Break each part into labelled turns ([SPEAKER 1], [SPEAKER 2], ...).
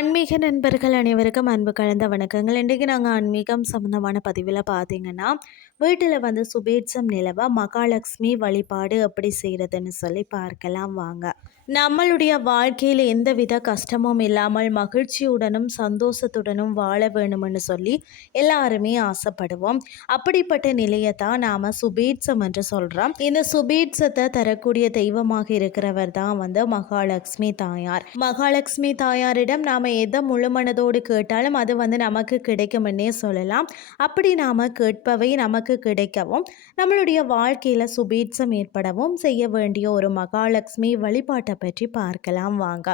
[SPEAKER 1] ஆன்மீக நண்பர்கள் அனைவருக்கும் அன்பு கலந்த வணக்கங்கள். இன்றைக்கு நாங்கள் ஆன்மீகம் சம்மந்தமான பதிவில் பார்த்தீங்கன்னா வீட்டில் வந்து சுபேட்சம் நிலவ மகாலட்சுமி வழிபாடு எப்படி செய்கிறதுன்னு சொல்லி பார்க்கலாம் வாங்க. நம்மளுடைய வாழ்க்கையில் எந்தவித கஷ்டமும் இல்லாமல் மகிழ்ச்சியுடனும் சந்தோஷத்துடனும் வாழ வேணும்னு சொல்லி எல்லாருமே ஆசைப்படுவோம். அப்படிப்பட்ட நிலையை தான் நாம் சுபீட்சம் என்று சொல்கிறோம் இந்த சுபீட்சத்தை தரக்கூடிய தெய்வமாக இருக்கிறவர் தான் வந்து மகாலட்சுமி தாயார். மகாலட்சுமி தாயாரிடம் நாம் எதை முழுமனதோடு கேட்டாலும் அது வந்து நமக்கு கிடைக்கும்னே சொல்லலாம். அப்படி நாம் கேட்பவை நமக்கு கிடைக்கவும் நம்மளுடைய வாழ்க்கையில் சுபீட்சம் ஏற்படவும் செய்ய வேண்டிய ஒரு மகாலட்சுமி வழிபாட்டை பற்றி பார்க்கலாம் வாங்க.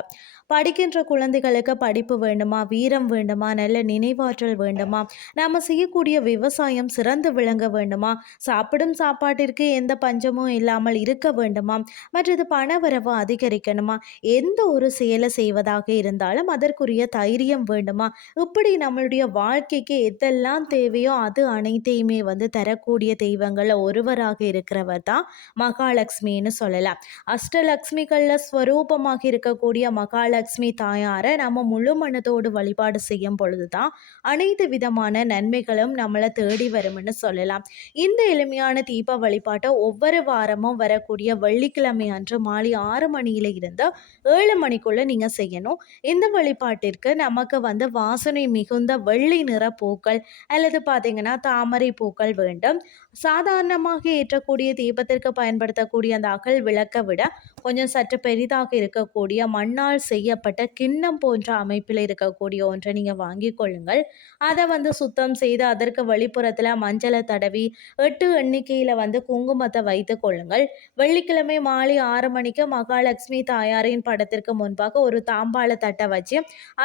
[SPEAKER 1] படிக்கின்ற குழந்தைகளுக்கு படிப்பு வேண்டுமா வீரம் வேண்டுமா நல்ல நினைவாற்றல் வேண்டுமா நாம் செய்யக்கூடிய விவசாயம் சிறந்து விளங்க வேண்டுமா சாப்பிடும் சாப்பாட்டிற்கு எந்த பஞ்சமும் இல்லாமல் இருக்க வேண்டுமா மற்றது பணவரவு அதிகரிக்கணுமா எந்த ஒரு செயலை செய்வதாக இருந்தாலும் அதற்குரிய தைரியம் வேண்டுமா இப்படி நம்மளுடைய வாழ்க்கைக்கு எதெல்லாம் தேவையோ அது அனைத்தையுமே வந்து தரக்கூடிய தெய்வங்களில் ஒருவராக இருக்கிறவர் தான் மகாலட்சுமின்னு சொல்லலாம். அஷ்டலக்ஷ்மிகளில் ஸ்வரூபமாக இருக்கக்கூடிய மகால மகாலட்சுமி தாயாரை நம்ம முழு மனதோடு வழிபாடு செய்யும் பொழுது தான் அனைத்து விதமான நன்மைகளும் நம்மளை தேடி வரும்னு சொல்லலாம். இந்த எளிமையான தீப வழிபாட்டை ஒவ்வொரு வாரமும் வரக்கூடிய வெள்ளிக்கிழமை அன்று மாலை ஆறு மணியில இருந்து ஏழு மணிக்குள்ளே நீங்கள் செய்யணும். இந்த வழிபாட்டிற்கு நமக்கு வந்து வாசனை மிகுந்த வெள்ளி நிற பூக்கள் அல்லது பார்த்தீங்கன்னா தாமரை பூக்கள் வேண்டும். சாதாரணமாக ஏற்றக்கூடிய தீபத்திற்கு பயன்படுத்தக்கூடிய அந்த அகல் விளக்க விட கொஞ்சம் சற்று பெரிதாக இருக்கக்கூடிய மண்ணால் செய்ய செய்யப்பட்ட கிண்ணம் போன்ற அமைப்பில் இருக்கக்கூடிய ஒன்றை நீங்கள் வாங்கி கொள்ளுங்கள். அதை வந்து சுத்தம் செய்து அதற்கு வெளிப்புறத்தில் மஞ்சளை தடவி எட்டு எண்ணிக்கையில் வந்து குங்குமத்தை வைத்து கொள்ளுங்கள். வெள்ளிக்கிழமை மாலை ஆறு மணிக்கு மகாலட்சுமி தாயாரின் படத்திற்கு முன்பாக ஒரு தாம்பாள தட்டை வச்சு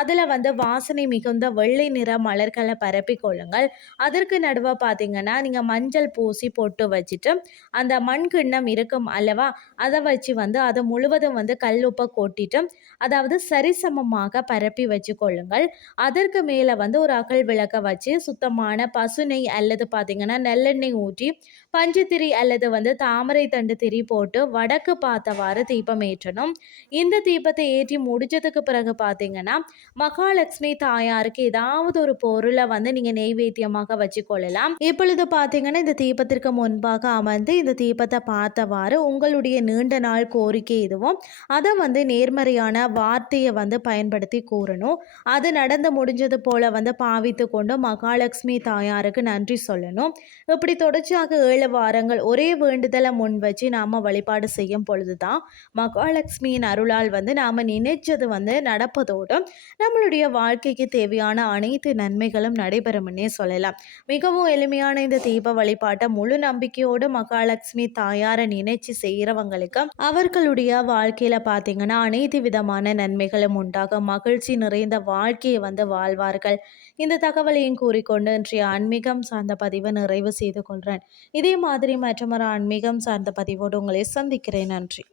[SPEAKER 1] அதில் வந்து வாசனை மிகுந்த வெள்ளை நிற மலர்களை பரப்பி கொள்ளுங்கள். அதற்கு நடுவாக பார்த்தீங்கன்னா நீங்கள் மஞ்சள் பூசி பொட்டு வச்சுட்டு அந்த மண் கிண்ணம் இருக்கும் அல்லவா? அதை வச்சு வந்து அதை முழுவதும் வந்து கல்லுப்பை கொட்டிட்டு அதாவது சரிசமமாக பரப்பி வச்சுக்கொள்ளுங்கள் அதற்கு மேலே வந்து ஒரு அகல் விளக்க வச்சு சுத்தமான பசுனை அல்லது பார்த்திங்கன்னா நெல்லெண்ணெய் ஊற்றி பஞ்சுத்திரி அல்லது வந்து தாமரை தண்டு திரி போட்டு வடக்கு பார்த்தவாறு தீபம் ஏற்றணும். இந்த தீபத்தை ஏற்றி முடிச்சதுக்கு பிறகு பார்த்தீங்கன்னா மகாலட்சுமி தாயாருக்கு ஏதாவது ஒரு பொருளை வந்து நீங்கள் நெய்வேத்தியமாக வச்சுக்கொள்ளலாம் இப்பொழுது பார்த்தீங்கன்னா இந்த தீபத்திற்கு முன்பாக அமர்ந்து இந்த தீபத்தை பார்த்தவாறு உங்களுடைய நீண்ட நாள் கோரிக்கை எதுவும் அதை வந்து நேர்மறையான வார்த்தையை வந்து பயன்படுத்தி கூறணும். அது நடந்து முடிஞ்சது போல வந்து பாவித்து கொண்டு மகாலட்சுமி தாயாருக்கு நன்றி சொல்லணும். இப்படி தொடர்ச்சியாக ஏழு வாரங்கள் ஒரே வேண்டுதலை முன் வச்சு நாம் வழிபாடு செய்யும் பொழுது தான் மகாலட்சுமியின் அருளால் வந்து நாம் நினைச்சது வந்து நடப்பதோடு நம்மளுடைய வாழ்க்கைக்கு தேவையான அனைத்து நன்மைகளும் நடைபெறும்னே சொல்லலாம். மிகவும் எளிமையான இந்த தீப வழிபாட்டை முழு நம்பிக்கையோடு மகாலட்சுமி தாயாரை நினைச்சு செய்கிறவங்களுக்கு அவர்களுடைய வாழ்க்கையில் பார்த்தீங்கன்னா அனைத்து விதமான நன்மைகளும் உண்டாக. மகிழ்ச்சி நிறைந்த வாழ்க்கையை வந்து வாழ்வார்கள். இந்த தகவலையும் கூறிக்கொண்டு இன்றைய ஆன்மீகம் சார்ந்த பதிவை நிறைவு செய்து கொள்கிறேன் இதே மாதிரி மற்றொரு ஆன்மீகம் சார்ந்த பதிவோடு உங்களை சந்திக்கிறேன். நன்றி.